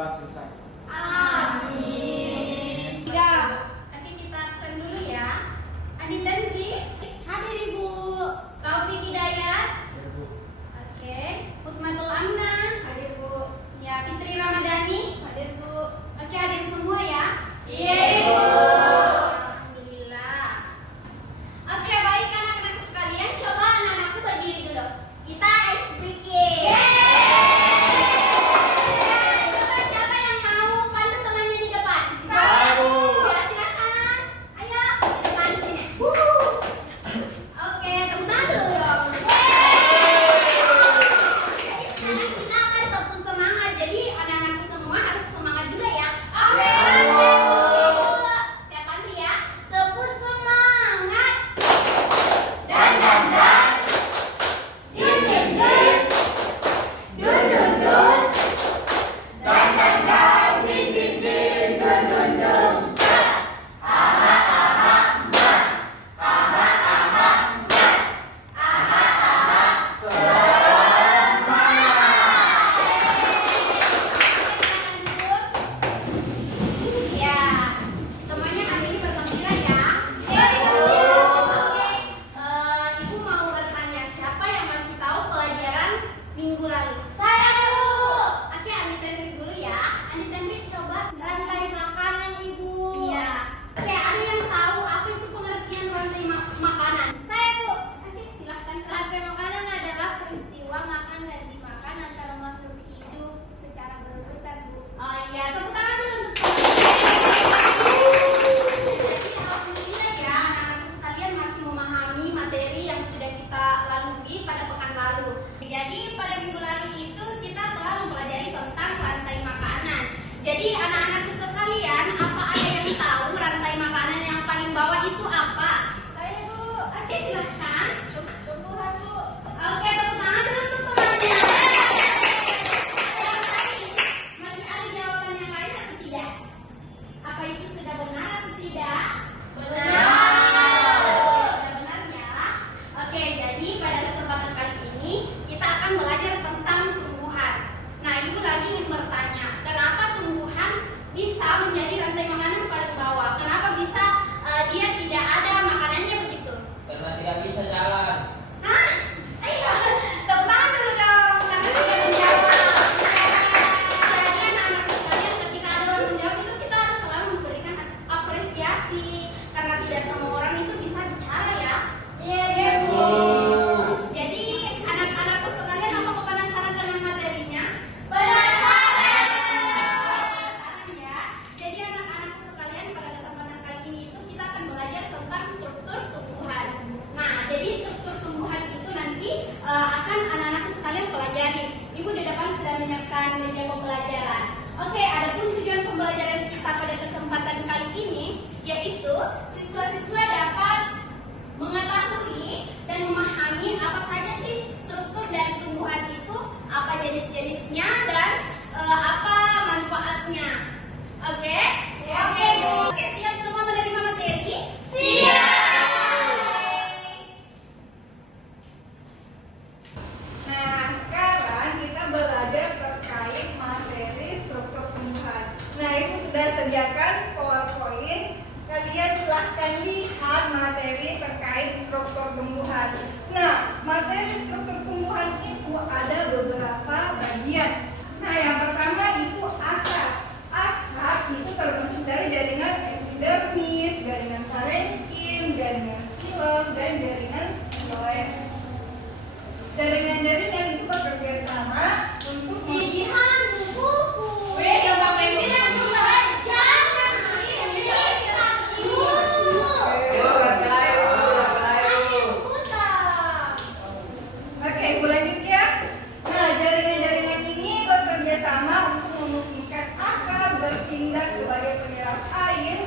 Doa selesai. Amin. Oke, kita absen dulu ya. Adi Tendri hadir Ibu. Taufik Hidayat Hadir, Bu. oke. Hutmatul Amna hadir Bu. Ya, Fitri Ramadhani hadir Bu. Oke, hadir semua ya. Iya Ibu. Alhamdulillah. Oke, baik anak-anak sekalian, coba anak-anakku berdiri dulu. Kita ice breaking. Coba siapa yang mau pandu temannya di depan? Saya, Bu. Ya, silakan. Ayo, di depan sini. Oke, tepuk tangan dulu dong. Jadi sekarang kita akan tepuk semangat. Jadi anak-anak semua harus semangat juga ya. Oke. Siap pandu ya. Tepuk semangat. Dan. Din din din. Dun dun dun. Dan din din din. Dun dun dun. Set. Aha aha ma. Aha aha ma. Aha aha semangat. Ya, semuanya hari ini bergembira ya. Oke, Ibu mau bertanya, siapa yang masih tahu pelajaran minggu lalu? Saya Bu. Oke, Andi Tendri dulu ya. Andi Tendri coba rantai makanan Ibu. Iya. Oke, ada yang tahu apa itu pengertian rantai makanan? Saya Bu. Oke, silahkan. Rantai makanan adalah peristiwa makan dan dimakan antara makhluk hidup secara berurutan, Bu. Oh iya, tepuk tangan dulu untuk Jadi alhamdulillah ya, anak-anak sekalian masih memahami materi yang sudah kita lalui pada pekan lalu. Jadi pada minggu lalu itu kita telah mempelajari tentang rantai makanan. Jadi anak-anak sekalian, apa ada yang tahu rantai makanan yang paling bawah itu apa? Saya, Bu. Oke, silahkan. Tumbuhan, Bu. Oke, tepuk tangan dulu untuk temannya. Yang lain, masih ada jawaban yang lain atau tidak? Apa itu sudah benar atau tidak? Sudah benar ya. Oke, jadi pada kesempatan kali ini kita akan belajar tentang tumbuhan. Nah, Ibu lagi ingin bertanya, kenapa tumbuhan bisa menjadi rantai makanan paling bawah? Kenapa bisa dia tidak ada makanannya begitu? Karena tidak bisa jalan. Hah? Ayo, tepuk tangan dulu dong, karena dia menjawab. Jadi anak-anak sekalian, ketika ada orang menjawab itu kita harus selalu memberikan apresiasi, karena tidak semua orang itu bisa bicara ya. Iya Bu. Jadi anak-anakku sekalian, apakah penasaran dengan materinya? Penasaran ya. Jadi anak-anakku sekalian, pada kesempatan kali ini itu kita akan belajar tentang struktur tumbuhan. Nah, jadi struktur tumbuhan itu nanti akan anak-anakku sekalian pelajari. Ibu di depan sudah menyiapkan media pembelajaran. Oke, adapun tujuan pembelajaran kita pada kesempatan kali ini yaitu siswa-siswa dapat mengetahui dan memahami apa saja sih struktur dari tumbuhan itu, apa jenis-jenisnya dan apa manfaatnya. Oke? Oke, Bu. Oke, siap semua menerima materi? Siap. Nah, sekarang kita belajar terkait materi struktur tumbuhan. Nah, Ibu sudah sediakan PowerPoint. Kalian silahkan lihat materi terkait struktur tumbuhan. Nah, materi struktur tumbuhan itu ada beberapa bagian. Nah, yang pertama itu akar. Akar itu terbentuk dari jaringan epidermis, jaringan parenkim, jaringan xilem, dan jaringan xilem. Jaringan-jaringan itu bekerja sama untuk Gigihan buku. Jangan ini. Oke, Ibu lanjut ya. Nah, jaringan-jaringan ini bekerja sama untuk memungkinkan akar bertindak sebagai penyerap air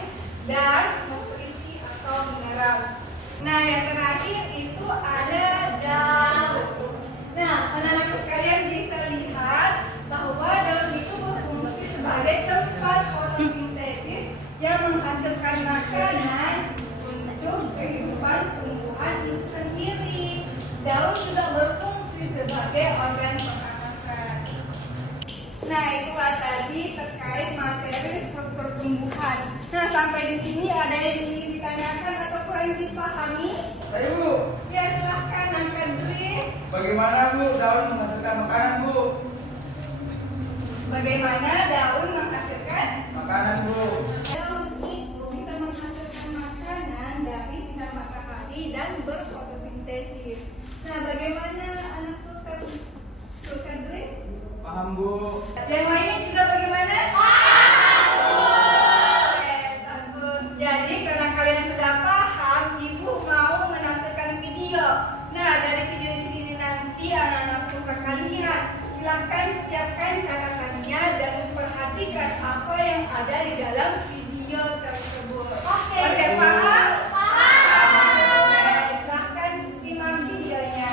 dan nutrisi atau mineral. Nah, yang terakhir itu ada daun. Nah, anak-anak sekalian bisa lihat bahwa daun itu berfungsi sebagai tempat fotosintesis yang menghasilkan makanan untuk kehidupan tumbuhan itu sendiri. Daun juga berfungsi sebagai organ pernapasan. Nah, itulah tadi terkait materi struktur tumbuhan. Nah, sampai di sini ada yang ingin ditanyakan atau kurang dipahami? Saya Bu, Ya, silahkan angkat diri. bagaimana Bu daun menghasilkan makanan Bu? Bagaimana daun menghasilkan? Makanan Bu. Daun itu bisa menghasilkan makanan dari sinar matahari dan berfotosintesis. Nah, bagaimana anak sultan diri? Paham Bu. Yang lainnya juga bagaimana? Oke, bagus. Jadi karena kalian sudah paham, Ibu mau menampilkan video. Nah, dari video di sini nanti anak-anak pusaka lihat. Silahkan siapkan catatannya dan perhatikan apa yang ada di dalam video tersebut. Oke, paham? Oke, silahkan simak videonya.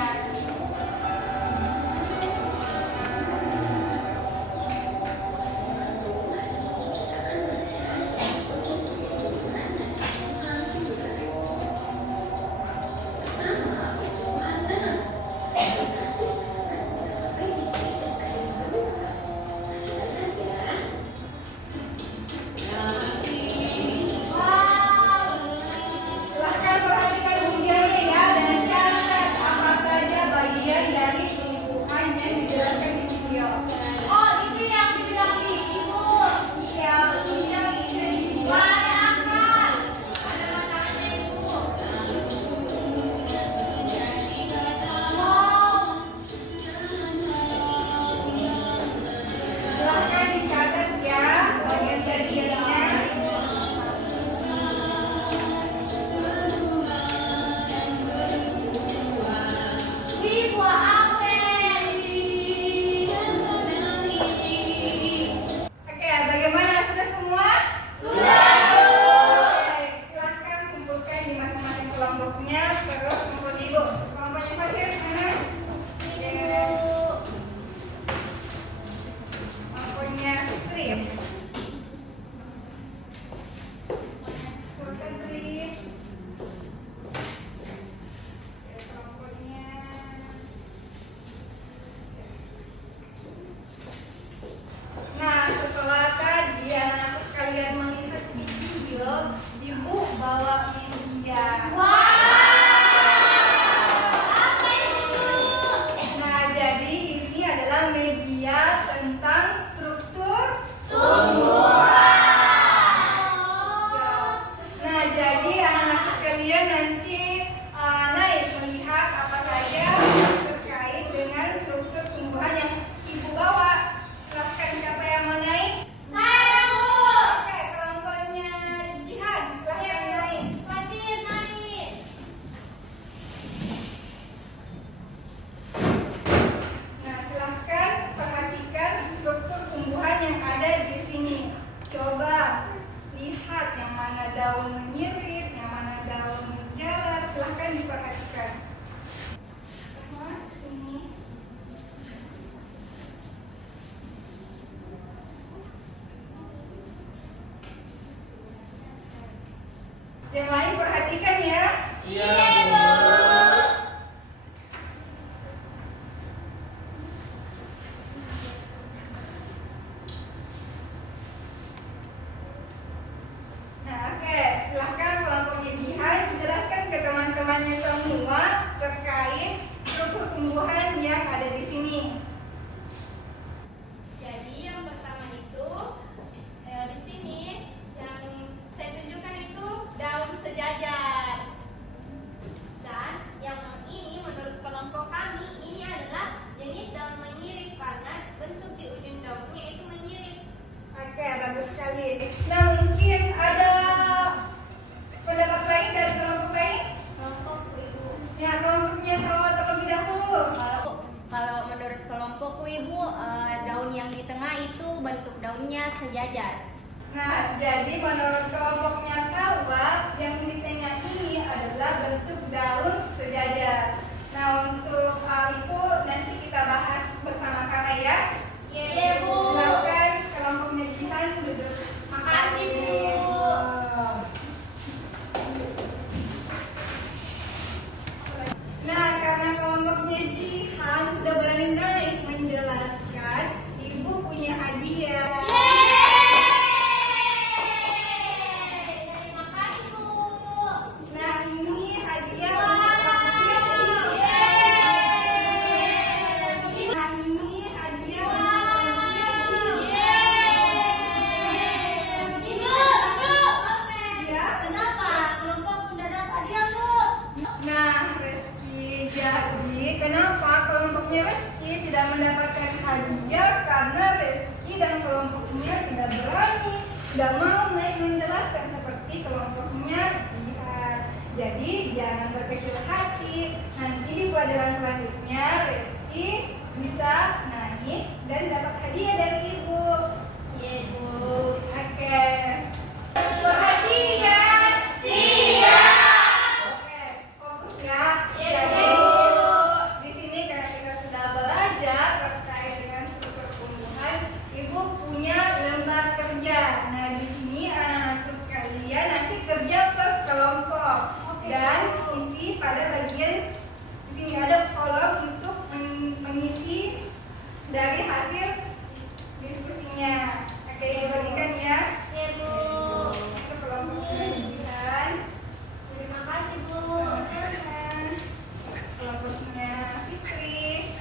Silahkan perhatikan videonya ya dan catat apa saja bagian dari tumbuhan yang dijelaskan di video. Oh, itu yang dibilang di Ibu. Iya, ini yang bisa dibuat. Wah, ada akar. Ada matanya Ibu. Wow. Silahkan dicatat ya bagian-bagiannya. Wih, buah apel. Oke, bagaimana sudah semua? Sudah. Oke, silahkan kumpulkan di masing-masing kelompoknya terus kumpul di Ibu. Kelompoknya Fatir mana? Ibu. Kelompoknya Fitri. Sultan Fitri. Kelompoknya Nah, setelah tadi anak-anak sekalian melihat video, Ibu bawa media. Apa itu? Nah, jadi ini adalah media tentang struktur Nah, jadi anak-anak sekalian nanti naik melihat apa saja terkait dengan struktur tumbuhan yang Ibu bawa. Silahkan siapa yang mau naik? Saya, Bu. Oke, kelompoknya Jihad, silahkan naik. Fatir naik. Nah, silahkan perhatikan struktur tumbuhan yang ada di sini. Coba lihat yang mana daun menyirip, yang mana daun menjalar. Silahkan diperhatikan. Nah, sini. Yang lain perhatikan ya. Iya, Bu. Nah, oke, silahkan kelompoknya Jihad jelaskan ke teman-temannya semua terkait struktur tumbuhan yang ada di sini. Jadi yang pertama itu di sini yang saya tunjukkan itu daun sejajar. Dan yang ini menurut kelompok kami ini adalah jenis daun menyirip karena bentuk di ujung daunnya itu menyirip. Oke, bagus sekali. Nah, mungkin ada pendapat lain dari kelompok lain? Kelompokku Ibu. Ya, kelompoknya Salwa terlebih dahulu. Kalau menurut kelompokku Ibu, daun yang di tengah itu bentuk daunnya sejajar. Nah, jadi menurut kelompoknya Salwa, yang di tengah ini adalah bentuk daun sejajar. Nah, untuk hal itu nanti kita bahas bersama-sama ya. Iya, Bu. Silakan kelompoknya Jihan duduk. Makasih, Bu. Nah, karena kelompoknya Jihan sudah berani naik menjelaskan, Ibu punya hadiah tidak mendapatkan hadiah karena Reski dan kelompoknya tidak berani, tidak mau menjelaskan seperti kelompoknya Jihan. Jadi jangan berkecil hati. Nanti di pelajaran selanjutnya Reski bisa naik dan dapat hadiah dari ibu. Iya, Bu. Oke. Perhatian. Siap. Oke, fokus ya. Iya, Jadi, Bu. di sini karena kita sudah belajar terkait dengan struktur tumbuhan, ibu punya lembar kerja. Nah, di sini anak-anakku sekalian nanti kerja per kelompok. Dan isi pada bagian di sini ada kolom untuk mengisi dari hasil diskusinya. Oke, ibu bagikan ya. Iya, Bu. Itu kelompoknya Jihan. Terima kasih, Bu. Sama-sama. Kelompoknya Fitri,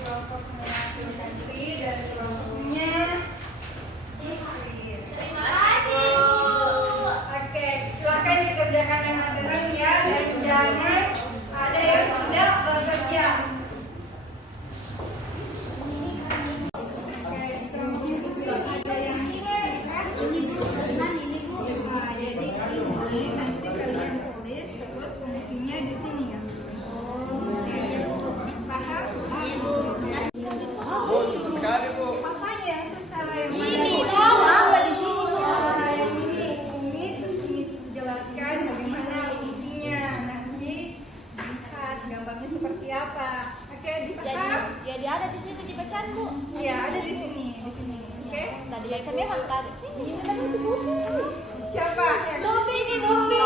kelompoknya Sultantri, dan kelompoknya Fitri. Terima kasih, Bu. Oke, silakan dikerjakan dengan tenang ya, dan jangan ada yang tidak bekerja. Oke, kelompok ada yang Ini, Bu. Gimana ini, Bu? jadi ini nanti kalian tulis terus fungsinya di sini ya. Oke, ya Bu. Paham? Iya, Bu. Bu, susah sekali Bu. Apanya yang susah yang mana? Ini, tahu apa di sini, Bu? Yang ini jelaskan bagaimana fungsinya. Nanti lihat gambarnya seperti apa. Oke, dipaham? Jadi ada di sini di bacaan, Bu. Iya, ada di sini, di sini. Oke. Tadi bacaannya kan tadi sini. Ini tadi itu Bu. Siapa? Dobi nih, Dobi.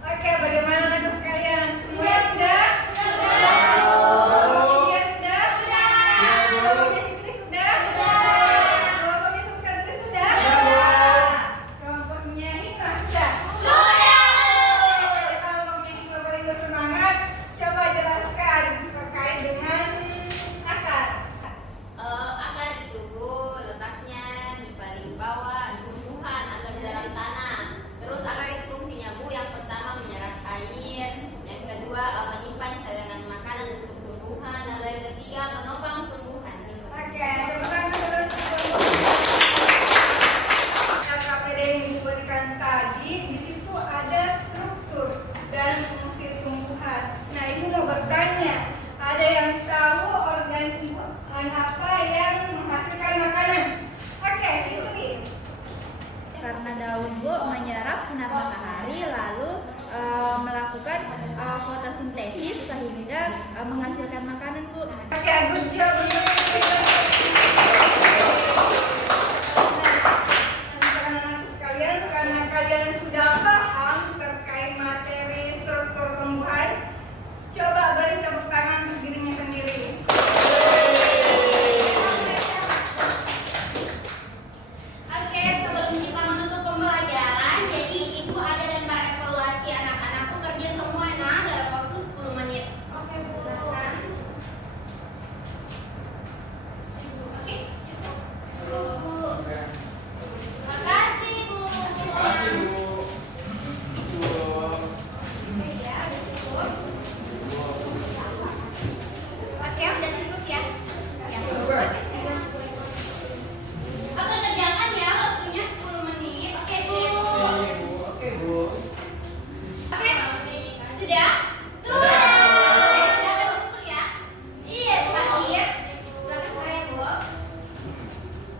Oke, bagaimana anak sekalian? Semuanya sudah? Sudah. Kelompoknya sudah? Sudah. Kelompoknya Fitri sudah? Kelompoknya Sultantri sudah? Kelompoknya Hikmah sudah? Kelompoknya Hikmah paling bersemangat. Coba jelaskan terkait dengan akar. Akar itu, Bu, letaknya di paling bawah tumbuhan atau di dalam tanah. Terus akar itu fungsinya, Bu, yang pertama menyerap air, yang kedua menyimpan cadangan makanan untuk tumbuhan, dan yang ketiga menopang tumbuhan. Oke, teman-teman. LKPD yang diberikan tadi, di situ ada struktur dan fungsi tumbuhan. Nah, ibu mau bertanya, ada yang tahu organ tumbuhan apa yang menghasilkan makanan? Oke, ikuti. Karena daun Bu menyerap sinar matahari lalu melakukan fotosintesis sehingga menghasilkan makanan Bu. Oke, good job. Anak-anak sekalian, karena kalian sudah paham terkait materi struktur tumbuhan, coba beri tepuk tangan untuk dirinya sendiri. Oke, sebelum kita menutup pembelajaran, jadi Ibu ada lembar evaluasi anak-anakku kerja semua dalam waktu 10 menit. Oke, Bu. Oke, cukup. Bu. Terima kasih, Bu. Terima kasih Bu. Bu. Oke, ya, udah cukup. Oke, udah cukup ya. Ya. Oke, kerjakan ya, waktunya 10 menit. Oke, Bu. Oke Bu. Oke Bu. Oke, sudah? Sudah. Silakan kumpul ya. Iya, Bu. Akhir. Silakan saya, Bu.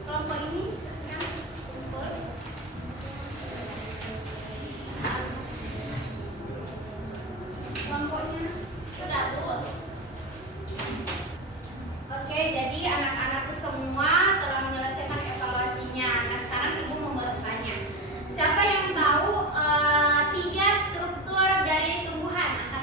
Kelompok ini sekarang kumpul. Kelompoknya sudah, Bu. Oke, jadi anak-anakku semua telah menyelesaikan evaluasinya. Nah, sekarang Ibu mau bertanya, siapa yang tahu 3 struktur dari tumbuhan? Angkat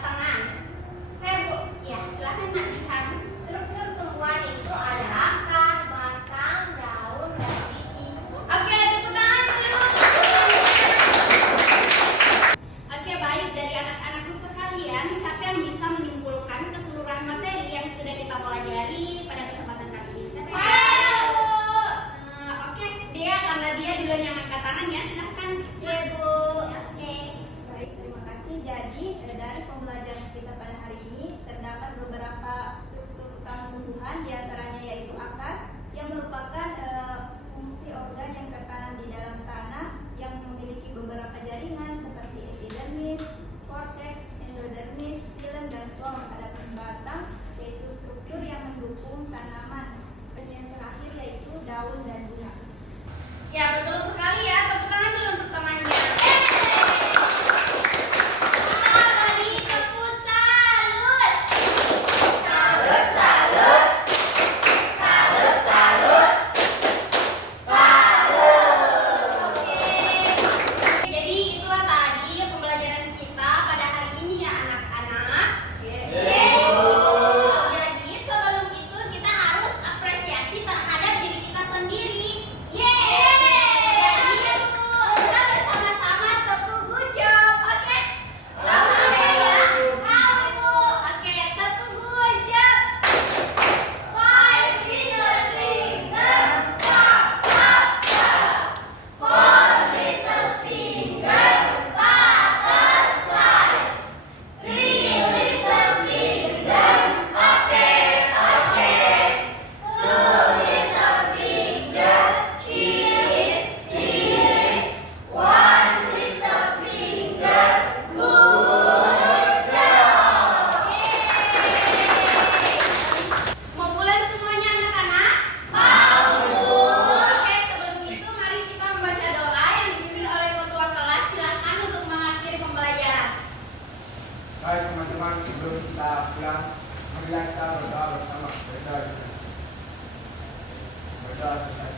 sebelum kita pulang, marilah kita berdoa bersama. Berdoa.